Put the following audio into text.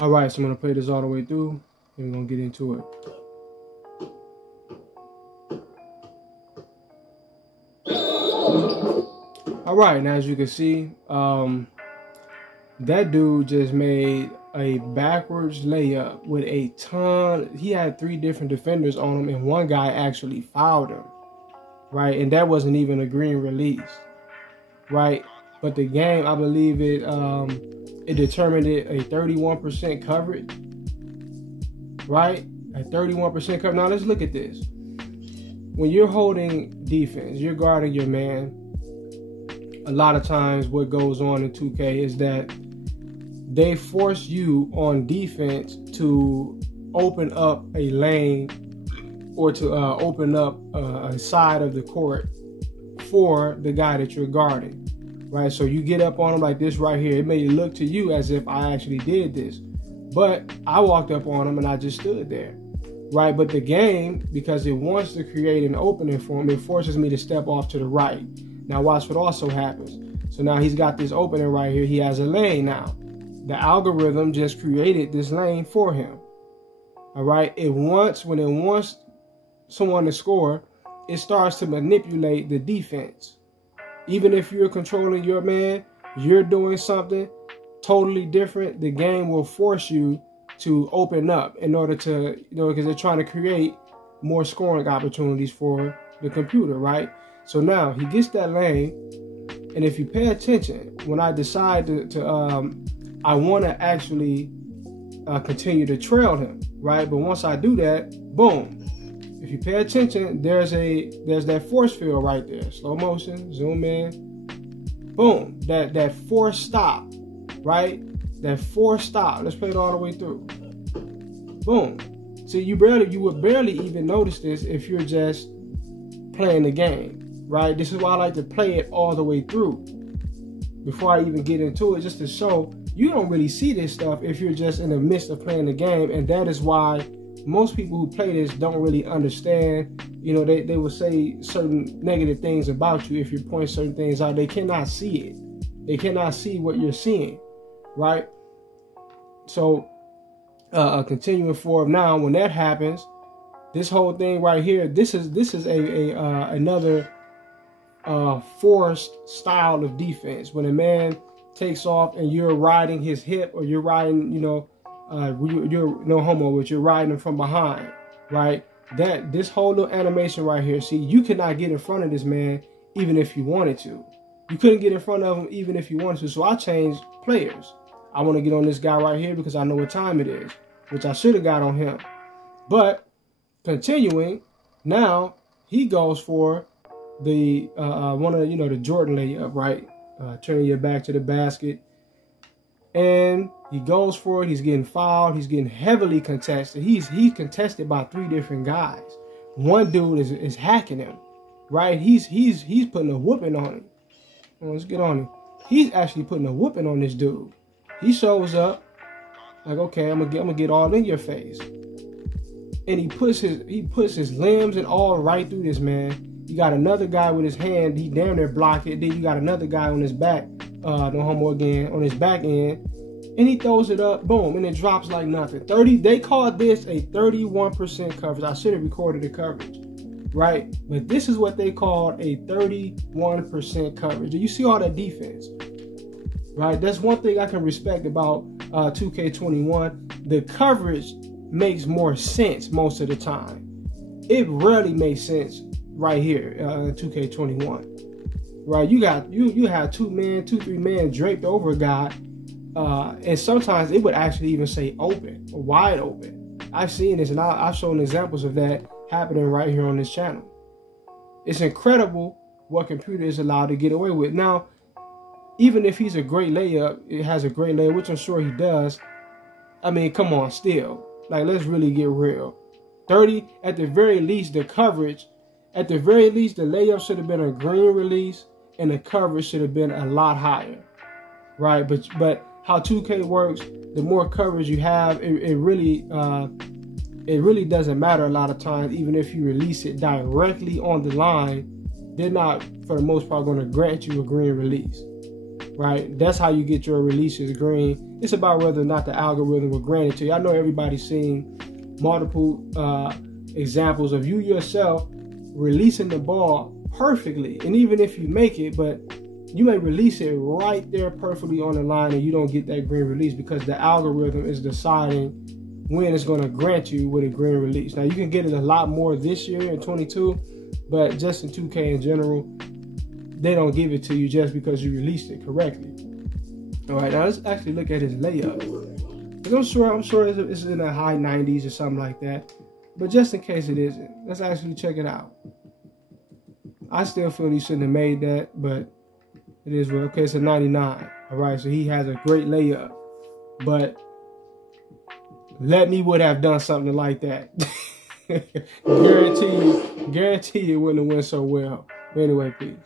All right, so I'm gonna play this all the way through, and we're gonna get into it. All right, now as you can see, that dude just made a backwards layup with a ton. He had 3 different defenders on him, and one guy actually fouled him, right? And that wasn't even a green release, right? But the game, I believe it determined it a 31% coverage, right? A 31% coverage. Now let's look at this. When you're holding defense, you're guarding your man. A lot of times what goes on in 2K is that they force you on defense to open up a lane or to open up a side of the court for the guy that you're guarding, right? So you get up on him like this right here. It may look to you as if I actually did this, but I walked up on him and I just stood there, right? But the game, because it wants to create an opening for him, it forces me to step off to the right. Now watch what also happens. So now he's got this opening right here. He has a lane now. The algorithm just created this lane for him. All right. When it wants someone to score, it starts to manipulate the defense. Even if you're controlling your man, you're doing something totally different, the game will force you to open up in order to, because they're trying to create more scoring opportunities for the computer, right? So now he gets that lane, and if you pay attention, when I decide I want to actually continue to trail him, right? But once I do that, boom. If you pay attention, there's that force field right there. Slow motion, zoom in, boom. That force stop, right? That force stop. Let's play it all the way through. Boom. See, you would barely even notice this if you're just playing the game. Right? This is why I like to play it all the way through before I even get into it, just to show you don't really see this stuff if you're just in the midst of playing the game. And that is why most people who play this don't really understand. They will say certain negative things about you if you point certain things out. They cannot see it. They cannot see what you're seeing, right? So continuing forward now, when that happens, this whole thing right here, this is another forced style of defense. When a man takes off and you're riding his hip, or you're riding, you're no homo, but you're riding him from behind, right? This whole little animation right here, see, you cannot get in front of this man even if you wanted to. You couldn't get in front of him even if you wanted to. So I changed players. I want to get on this guy right here because I know what time it is, which I should have got on him. But continuing, now he goes for the one of the Jordan layup, right? Turning your back to the basket, and he goes for it. He's getting fouled. He's getting heavily contested. He's contested by 3 different guys. One dude is hacking him, right? He's putting a whooping on him. Let's get on him. He's actually putting a whooping on this dude. He shows up like, okay, I'm gonna get all in your face, and he puts his limbs and all right through this man. You got another guy with his hand, he damn near blocked it. Then you got another guy on his back, no homo again, on his back end, and he throws it up, boom, and it drops like nothing. They called this a 31% coverage. I should have recorded the coverage, right? But this is what they called a 31% coverage. Do you see all that defense? Right? That's one thing I can respect about 2K21. The coverage makes more sense most of the time. It rarely makes sense right here in 2K21, right? You have 3 men draped over a guy, and sometimes it would actually even say open or wide open. I've seen this, and I've shown examples of that happening right here on this channel. It's incredible what computer is allowed to get away with. Now, even if he's a great layup, it has a great layup, which I'm sure he does. I mean, come on, still, like, let's really get real. 30 at the very least, the coverage. At the very least, the layup should have been a green release, and the coverage should have been a lot higher, right? But how 2K works, the more coverage you have, it really doesn't matter a lot of times. Even if you release it directly on the line, they're not, for the most part, going to grant you a green release, right? That's how you get your releases green. It's about whether or not the algorithm will grant it to you. I know everybody's seen multiple examples of you yourself releasing the ball perfectly. And even if you make it, but you may release it right there perfectly on the line and you don't get that green release because the algorithm is deciding when it's going to grant you with a green release. Now, you can get it a lot more this year in 22, but just in 2K in general, they don't give it to you just because you released it correctly. All right, now let's actually look at his layup. I'm sure it's in the high 90s or something like that. But just in case it isn't, let's actually check it out. I still feel he shouldn't have made that, but it is well. Okay, it's a 99. All right, so he has a great layup. But Letney would have done something like that. Guarantee you it wouldn't have went so well. But anyway, peace.